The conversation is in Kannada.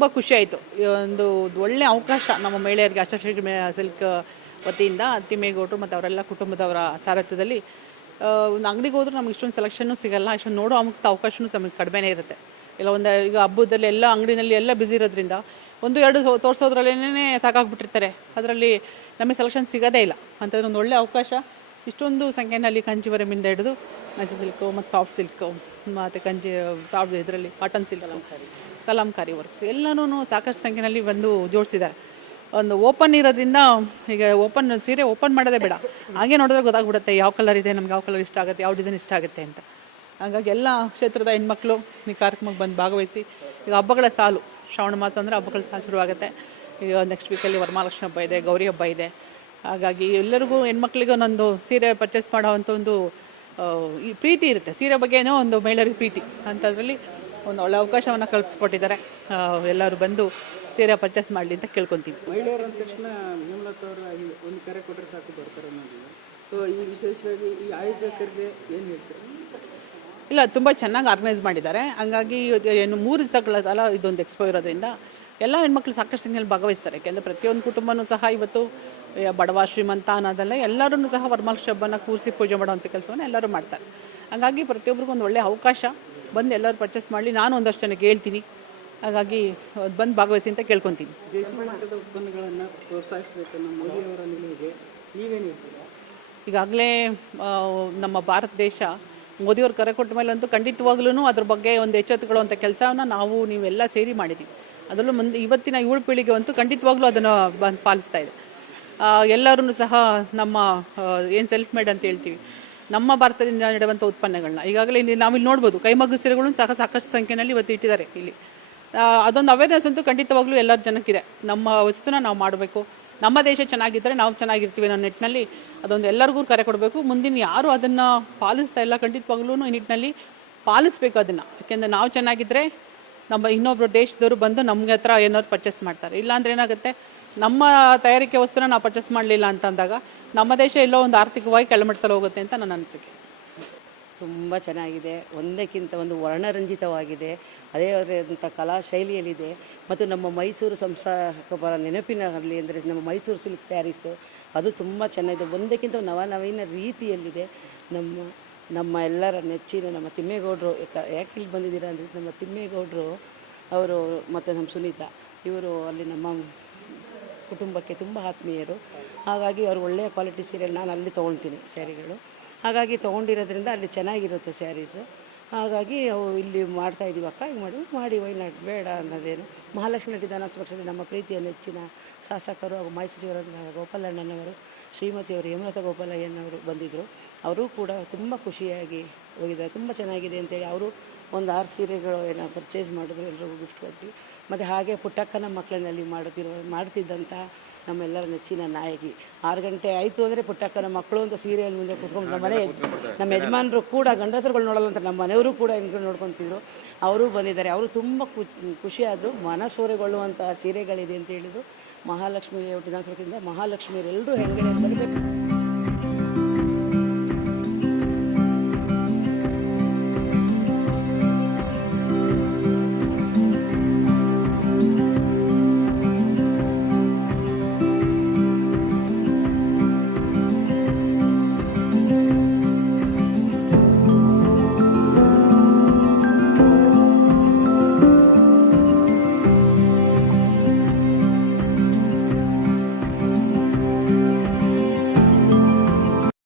ತುಂಬ ಖುಷಿ ಆಯಿತು. ಒಂದು ಒಳ್ಳೆಯ ಅವಕಾಶ ನಮ್ಮ ಮಹಿಳೆಯರಿಗೆ ಅಷ್ಟಶ್ರೀ ಸಿಲ್ಕ್ ವತಿಯಿಂದ ತಿಮ್ಮೇಗೌಡರು ಮತ್ತು ಅವರೆಲ್ಲ ಕುಟುಂಬದವರ ಸಾರಥ್ಯದಲ್ಲಿ ಒಂದು ಅಂಗಡಿಗೆ ಹೋದ್ರೂ ನಮ್ಗೆ ಇಷ್ಟೊಂದು ಸೆಲೆಕ್ಷನ್ನು ಸಿಗಲ್ಲ, ಇಷ್ಟೊಂದು ನೋಡೋ ಅವಕಾಶವೂ ನಮಗೆ ಕಡಿಮೆನೇ ಇರುತ್ತೆ. ಇಲ್ಲ ಒಂದು ಈಗ ಹಬ್ಬದಲ್ಲಿ ಎಲ್ಲ ಅಂಗಡಿನಲ್ಲಿ ಎಲ್ಲ ಬ್ಯುಸಿ ಇರೋದ್ರಿಂದ 1-2 ತೋರಿಸೋದ್ರಲ್ಲೇ ಸಾಕಾಗ್ಬಿಟ್ಟಿರ್ತಾರೆ. ಅದರಲ್ಲಿ ನಮಗೆ ಸೆಲೆಕ್ಷನ್ ಸಿಗೋದೇ ಇಲ್ಲ. ಅಂಥದ್ದು ಒಂದು ಒಳ್ಳೆಯ ಅವಕಾಶ. ಇಷ್ಟೊಂದು ಸಂಖ್ಯೆಯಲ್ಲಿ ಕಂಚಿವರಮಿಂದ ಹಿಡಿದು ನಜ ಸಿಲ್ಕು ಮತ್ತು ಸಾಫ್ಟ್ ಸಿಲ್ಕು ಮತ್ತು ಸಾಫ್ಟ್ ಇದರಲ್ಲಿ ಕಾಟನ್ ಸಿಲ್ಕ್, ಕಲಾಂಕಾರಿ ವರ್ಕ್ಸ್ ಎಲ್ಲನೂ ಸಾಕಷ್ಟು ಸಂಖ್ಯೆಯಲ್ಲಿ ಬಂದು ಜೋಡಿಸಿದ್ದಾರೆ. ಒಂದು ಓಪನ್ ಇರೋದ್ರಿಂದ ಈಗ ಸೀರೆ ಓಪನ್ ಮಾಡೋದೇ ಬೇಡ, ಹಾಗೆ ನೋಡಿದ್ರೆ ಗೊತ್ತಾಗ್ಬಿಡುತ್ತೆ ಯಾವ ಕಲರ್ ಇದೆ, ನಮ್ಗೆ ಯಾವ ಕಲರ್ ಇಷ್ಟ ಆಗುತ್ತೆ, ಯಾವ ಡಿಸೈನ್ ಇಷ್ಟ ಆಗುತ್ತೆ ಅಂತ. ಹಾಗಾಗಿ ಎಲ್ಲ ಕ್ಷೇತ್ರದ ಹೆಣ್ಮಕ್ಳು ಈ ಕಾರ್ಯಕ್ರಮಕ್ಕೆ ಬಂದು ಭಾಗವಹಿಸಿ, ಈಗ ಹಬ್ಬಗಳ ಸಾಲು, ಶ್ರಾವಣ ಮಾಸ ಅಂದರೆ ಹಬ್ಬಗಳ ಸಾಲು ಶುರುವಾಗುತ್ತೆ. ಈಗ ನೆಕ್ಸ್ಟ್ ವೀಕಲ್ಲಿ ವರಮಹಾಲಕ್ಷ್ಮಿ ಹಬ್ಬ ಇದೆ, ಗೌರಿ ಹಬ್ಬ ಇದೆ. ಹಾಗಾಗಿ ಎಲ್ಲರಿಗೂ ಹೆಣ್ಮಕ್ಳಿಗೆ ಒಂದೊಂದು ಸೀರೆ ಪರ್ಚೇಸ್ ಮಾಡೋವಂಥ ಒಂದು ಈ ಪ್ರೀತಿ ಇರುತ್ತೆ, ಸೀರೆ ಬಗ್ಗೆನೋ ಒಂದು ಮಹಿಳೆಯರಿಗೆ ಪ್ರೀತಿ ಅಂಥದ್ರಲ್ಲಿ ಒಂದು ಒಳ್ಳೆ ಅವಕಾಶವನ್ನು ಕಲ್ಪಿಸ್ಕೊಟ್ಟಿದ್ದಾರೆ. ಎಲ್ಲರೂ ಬಂದು ಸೀರೆ ಪರ್ಚೇಸ್ ಮಾಡಲಿ ಅಂತ ಕೇಳ್ಕೊತೀವಿ. ಮಹಿಳೆಯರು ಅಂದ ತಕ್ಷಣ ಹೇಮಲತಾ ಅವರು ಒಂದು ಕರೆ ಕೊಟ್ಟರೆ ಸಾಕು ಬರ್ತಾರೆ ಅನ್ನೋದಿಲ್ಲ. ಸೊ ಈ ವಿಶೇಷವಾಗಿ ಈ ಆಯೋಜಕರಿಗೆ ಏನು ಹೇಳ್ತಾರೆ? ಇಲ್ಲ, ತುಂಬ ಚೆನ್ನಾಗಿ ಆರ್ಗನೈಸ್ ಮಾಡಿದ್ದಾರೆ. ಹಂಗಾಗಿ ಏನು 3 ದಿವಸಗಳ ಕಾಲ ಇದೊಂದು ಎಕ್ಸ್ಪೋ ಇರೋದ್ರಿಂದ ಎಲ್ಲ ಹೆಣ್ಮಕ್ಳು ಸಾಕಷ್ಟು ಸಂಖ್ಯೆಯಲ್ಲಿ ಭಾಗವಹಿಸ್ತಾರೆ. ಯಾಕೆಂದರೆ ಪ್ರತಿಯೊಂದು ಕುಟುಂಬನೂ ಸಹ ಇವತ್ತು ಬಡವ ಶ್ರೀಮಂತ ಅನ್ನೋದಲ್ಲ, ಎಲ್ಲರೂ ಸಹ ವರಮಹಾಲಕ್ಷ್ಮಿ ಹಬ್ಬನ ಕೂರಿಸಿ ಪೂಜೆ ಮಾಡೋವಂಥ ಕೆಲಸವನ್ನು ಎಲ್ಲರೂ ಮಾಡ್ತಾರೆ. ಹಾಗಾಗಿ ಪ್ರತಿಯೊಬ್ಬರಿಗೂ ಒಂದು ಒಳ್ಳೆಯ ಅವಕಾಶ, ಬಂದು ಎಲ್ಲರೂ ಪರ್ಚೇಸ್ ಮಾಡಲಿ. ನಾನು ಒಂದಷ್ಟು ಜನಕ್ಕೆ ಹೇಳ್ತೀನಿ, ಹಾಗಾಗಿ ಬಂದು ಭಾಗವಹಿಸಿ ಅಂತ ಕೇಳ್ಕೊತೀನಿ. ದೇಶೀಯ ಮಟ್ಟದ ಉತ್ಪನ್ನಗಳನ್ನು ಪ್ರೋತ್ಸಾಹಿಸಬೇಕು ನಮ್ಮ ಮೋದಿಯವರ ನಿಲುವಿಗೆ ನೀವೇನು ಹೇಳ್ತೀರಾ? ಈಗಾಗಲೇ ನಮ್ಮ ಭಾರತ ದೇಶ ಮೋದಿಯವ್ರು ಕರೆ ಕೊಟ್ಟ ಮೇಲಂತೂ ಖಂಡಿತವಾಗ್ಲೂ ಅದ್ರ ಬಗ್ಗೆ ಒಂದು ಎಚ್ಚೆತ್ತುಕೊಳ್ಳುವಂಥ ಕೆಲಸವನ್ನು ನೀವೆಲ್ಲ ಸೇರಿ ಮಾಡಿದ್ದೀವಿ. ಅದರಲ್ಲೂ ಇವತ್ತಿನ ಯುವ ಪೀಳಿಗೆ ಅಂತೂ ಖಂಡಿತವಾಗ್ಲೂ ಅದನ್ನು ಪಾಲಿಸ್ತಾ ಇದೆ. ಎಲ್ಲರೂ ಸಹ ನಮ್ಮ ಏನು ಸೆಲ್ಫ್ ಮೇಡ್ ಅಂತ ಹೇಳ್ತೀವಿ, ನಮ್ಮ ಭಾರತದಿಂದ ನಡೆಯುವಂಥ ಉತ್ಪನ್ನಗಳನ್ನ ಈಗಾಗಲೇ ನಾವಿಲ್ಲಿ ನೋಡ್ಬೋದು. ಕೈಮಗ್ಗ ಸೀರೆಗಳು ಸಹ ಸಾಕಷ್ಟು ಸಂಖ್ಯೆಯಲ್ಲಿ ಇವತ್ತು ಇಟ್ಟಿದ್ದಾರೆ ಇಲ್ಲಿ. ಅದೊಂದು ಅವೇರ್ನೆಸ್ ಅಂತೂ ಖಂಡಿತವಾಗ್ಲೂ ಎಲ್ಲರ ಜನಕ್ಕಿದೆ. ನಮ್ಮ ವಸ್ತುನ ನಾವು ಮಾಡಬೇಕು, ನಮ್ಮ ದೇಶ ಚೆನ್ನಾಗಿದ್ದರೆ ನಾವು ಚೆನ್ನಾಗಿರ್ತೀವಿ ಅನ್ನೋ ನಿಟ್ಟಿನಲ್ಲಿ ಅದೊಂದು ಎಲ್ಲರಿಗೂ ಕರೆ ಕೊಡಬೇಕು. ಮುಂದಿನ ಯಾರು ಅದನ್ನು ಪಾಲಿಸ್ತಾ ಇಲ್ಲ, ಖಂಡಿತವಾಗ್ಲೂ ಈ ನಿಟ್ಟಿನಲ್ಲಿ ಪಾಲಿಸ್ಬೇಕು ಅದನ್ನು. ಯಾಕೆಂದರೆ ನಾವು ಚೆನ್ನಾಗಿದ್ದರೆ ನಮ್ಮ ಇನ್ನೊಬ್ಬರು ದೇಶದವರು ಬಂದು ನಮಗೆ ಹತ್ರ ಏನಾದ್ರು ಪರ್ಚೇಸ್ ಮಾಡ್ತಾರೆ. ಇಲ್ಲಾಂದ್ರೆ ಏನಾಗುತ್ತೆ, ನಮ್ಮ ತಯಾರಿಕೆ ವಸ್ತುನ ನಾವು ಪರ್ಚೇಸ್ ಮಾಡಲಿಲ್ಲ ಅಂತಂದಾಗ ನಮ್ಮ ದೇಶ ಎಲ್ಲೋ ಒಂದು ಆರ್ಥಿಕವಾಗಿ ಕೆಳಮಟ್ಟದಲ್ಲಿ ಹೋಗುತ್ತೆ ಅಂತ ನನ್ನ ಅನಿಸಿಕೆ. ತುಂಬ ಚೆನ್ನಾಗಿದೆ, ಒಂದಕ್ಕಿಂತ ಒಂದು ವರ್ಣರಂಜಿತವಾಗಿದೆ, ಅದೇ ಆದಂಥ ಕಲಾ ಶೈಲಿಯಲ್ಲಿದೆ. ಮತ್ತು ನಮ್ಮ ಮೈಸೂರು ಸಂಸ್ಥಾಪಕರ ನೆನಪಿನಲ್ಲಿ ಅಂದರೆ ನಮ್ಮ ಮೈಸೂರು ಸಿಲ್ಕ್ ಸ್ಯಾರೀಸು ಅದು ತುಂಬ ಚೆನ್ನಾಗಿದೆ, ಒಂದಕ್ಕಿಂತ ನವನವೀನ ರೀತಿಯಲ್ಲಿದೆ. ನಮ್ಮ ಎಲ್ಲರ ನೆಚ್ಚಿನ ನಮ್ಮ ತಿಮ್ಮೇಗೌಡರು ಯಾಕೆ ಇಲ್ಲಿ ಬಂದಿದ್ದೀರಾ ಅಂದರೆ, ನಮ್ಮ ತಿಮ್ಮೇಗೌಡರು ಅವರು ಮತ್ತು ನಮ್ಮ ಸುನೀತಾ ಇವರು ಅಲ್ಲಿ ನಮ್ಮ ಕುಟುಂಬಕ್ಕೆ ತುಂಬ ಆತ್ಮೀಯರು. ಹಾಗಾಗಿ ಅವರು ಒಳ್ಳೆಯ ಕ್ವಾಲಿಟಿ ಸೀರೆ ನಾನು ಅಲ್ಲಿ ತೊಗೊಳ್ತೀನಿ ಸ್ಯಾರಿಗಳು. ಹಾಗಾಗಿ ತೊಗೊಂಡಿರೋದ್ರಿಂದ ಅಲ್ಲಿ ಚೆನ್ನಾಗಿರುತ್ತೆ ಸ್ಯಾರೀಸು. ಹಾಗಾಗಿ ಇಲ್ಲಿ ಮಾಡ್ತಾಯಿದ್ದೀವಿ ಅಕ್ಕ, ಈಗ ಮಾಡಿ ವೈನಾಡ್ ಬೇಡ ಅನ್ನೋದೇನು. ಮಹಾಲಕ್ಷ್ಮಿ ದಾನೋತ್ಸವ ಪಕ್ಷದಲ್ಲಿ ನಮ್ಮ ಪ್ರೀತಿಯ ನೆಚ್ಚಿನ ಶಾಸಕರು ಹಾಗೂ ಮಾಜಿ ಸಚಿವರಾದ ಗೋಪಾಲಣ್ಣನವರು, ಶ್ರೀಮತಿಯವರು ಹೇಮಲತಾ ಗೋಪಾಲಯ್ಯನವರು ಬಂದಿದ್ದರು. ಅವರು ಕೂಡ ತುಂಬ ಖುಷಿಯಾಗಿ ಹೋಗಿದ್ದಾರೆ. ತುಂಬ ಚೆನ್ನಾಗಿದೆ ಅಂತೇಳಿ ಅವರು ಒಂದು 6 ಸೀರೆಗಳು ಏನೋ ಪರ್ಚೇಸ್ ಮಾಡಿದ್ರು, ಎಲ್ಲರಿಗೂ ಗಿಫ್ಟ್ ಕೊಟ್ಟು. ಮತ್ತು ಹಾಗೆ ಪುಟ್ಟಕ್ಕನ ಮಕ್ಕಳಿನಲ್ಲಿ ಮಾಡ್ತಿದ್ದಂಥ ನಮ್ಮೆಲ್ಲರ ನೆಚ್ಚಿನ ನಾಯಕಿ 6 ಗಂಟೆ ಆಯಿತು ಅಂದರೆ ಪುಟ್ಟಕ್ಕನ ಮಕ್ಕಳು ಅಂತ ಸೀರಿಯಲ್ ಮುಂದೆ ಕೂತ್ಕೊಂಡು ನಮ್ಮ ಯಜಮಾನರು ಕೂಡ ಗಂಡಸರುಗಳು ನೋಡಲ್ಲ ಅಂತ ನಮ್ಮ ಮನೆಯವರು ಕೂಡ ಹೆಂಗೆ ನೋಡ್ಕೊತಿದ್ರು. ಅವರು ಬಂದಿದ್ದಾರೆ, ಅವರು ತುಂಬ ಖುಷಿಯಾದರು. ಮನಸೂರೆಗೊಳ್ಳುವಂಥ ಸೀರೆಗಳಿದೆ ಅಂತ ಹೇಳಿದ್ರು. ಮಹಾಲಕ್ಷ್ಮಿ ವಿಧಾನಸಭೆಯಿಂದ ಮಹಾಲಕ್ಷ್ಮಿಯರೆಲ್ಲರೂ ಹೆಂಗಡೆ ಬರಬೇಕು.